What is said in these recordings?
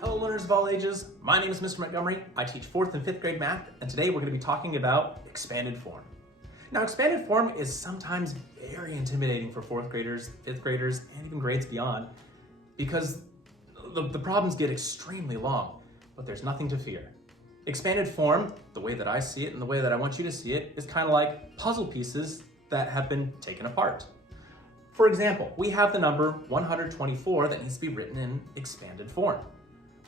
Hello learners of all ages, my name is Mr. Montgomery. I teach 4th and 5th grade math, and today we're going to be talking about expanded form. Now expanded form is sometimes very intimidating for 4th graders, 5th graders, and even grades beyond because the problems get extremely long, but there's nothing to fear. Expanded form, the way that I see it and the way that I want you to see it, is kind of like puzzle pieces that have been taken apart. For example, we have the number 124 that needs to be written in expanded form.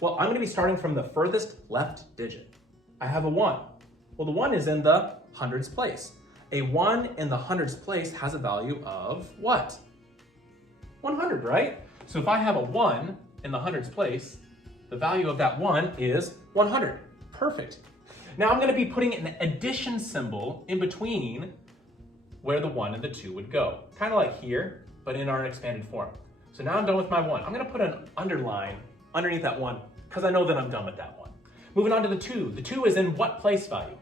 Well, I'm going to be starting from the furthest left digit. I have a 1. Well, the 1 is in the hundreds place. A 1 in the hundreds place has a value of what? 100, right? So if I have a 1 in the hundreds place, the value of that 1 is 100. Perfect. Now I'm going to be putting an addition symbol in between where the 1 and the 2 would go. Kind of like here, but in our expanded form. So now I'm done with my 1. I'm going to put an underline underneath that 1 because I know that I'm done with that 1. Moving on to the 2. The 2 is in what place value?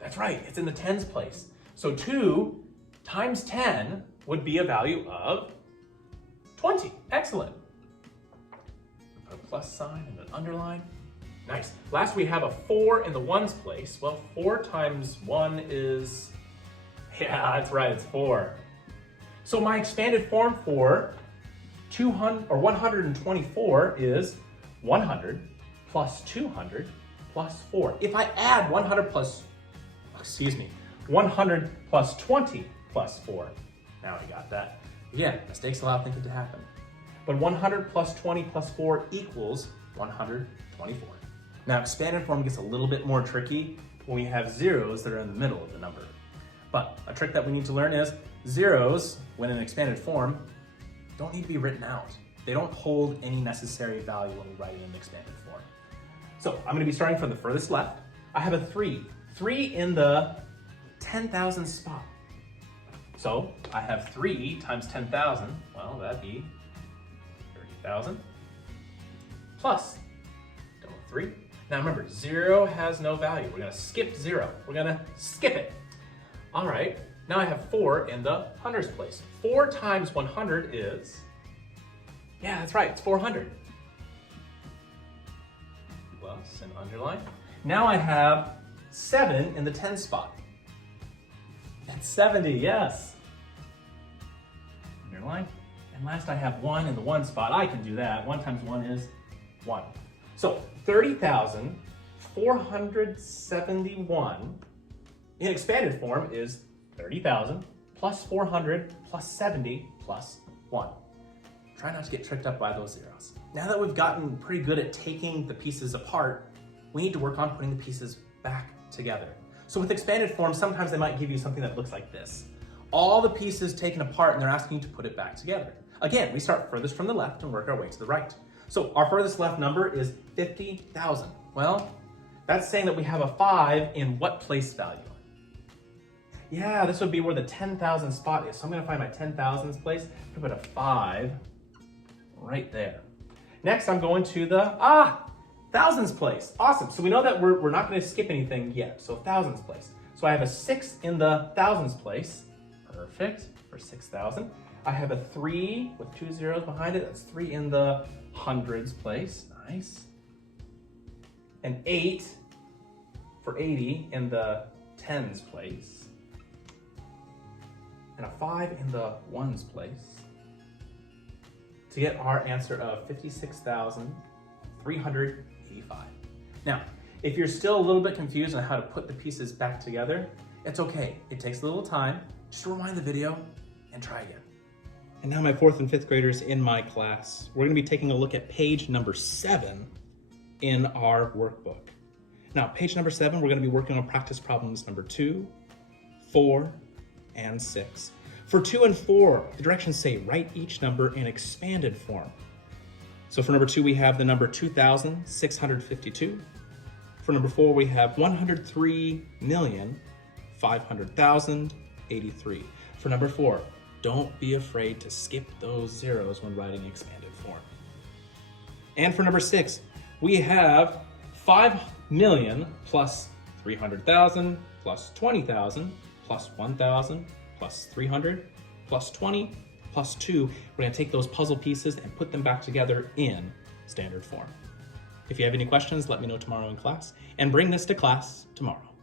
That's right, it's in the tens place. So 2 times 10 would be a value of 20. Excellent. Put a plus sign and an underline. Nice. Last we have a 4 in the ones place. Well, 4 times 1 is, yeah, that's right, it's 4. So my expanded form for 124 is 100 plus 200 plus 4. If I add 100 plus 20 plus 4, now we got that. Again, mistakes allow thinking to happen. But 100 plus 20 plus 4 equals 124. Now expanded form gets a little bit more tricky when we have zeros that are in the middle of the number. But a trick that we need to learn is zeros, when in expanded form, don't need to be written out. They don't hold any necessary value when we write it in expanded form. So I'm going to be starting from the furthest left. I have a 3. 3 in the 10,000 spot. So I have 3 times 10,000. Well, that'd be 30,000 plus 3. Now remember, 0 has no value. We're going to skip 0. We're going to skip it. All right. Now I have 4 in the hundreds place. 4 times 100 is, yeah, that's right, it's 400. Plus an underline. Now I have 7 in the 10 spot. That's 70, yes. Underline. And last I have 1 in the 1 spot. I can do that. 1 times 1 is 1. So 30,471 in expanded form is 30,000 plus 400 plus 70 plus 1. Try not to get tricked up by those zeros. Now that we've gotten pretty good at taking the pieces apart, we need to work on putting the pieces back together. So with expanded form, sometimes they might give you something that looks like this. All the pieces taken apart and they're asking you to put it back together. Again, we start furthest from the left and work our way to the right. So our furthest left number is 50,000. Well, that's saying that we have a 5 in what place value? Yeah, this would be where the 10,000 spot is. So I'm going to find my 10,000s place. I'm going to put a 5 right there. Next, I'm going to the thousands place. Awesome. So we know that we're not going to skip anything yet. So thousands place. So I have a 6 in the thousands place. Perfect for 6,000. I have a 3 with 2 zeros behind it. That's 3 in the hundreds place. Nice. An 8 for 80 in the tens place. And a 5 in the ones place to get our answer of 56,385. Now, if you're still a little bit confused on how to put the pieces back together, it's okay. It takes a little time. Just rewind the video and try again. And now my 4th and 5th graders in my class, we're going to be taking a look at page number 7 in our workbook. Now, page number 7, we're going to be working on practice problems number 2, 4, and 6. For 2 and 4, the directions say write each number in expanded form. So for number 2, we have the number 2,652. For number 4, we have 103,500,083. For number 4, don't be afraid to skip those zeros when writing expanded form. And for number 6, we have 5 million plus 300,000 plus 20,000 plus 1,000 plus 300 plus 20 plus 2. We're going to take those puzzle pieces and put them back together in standard form. If you have any questions, let me know tomorrow in class, and bring this to class tomorrow.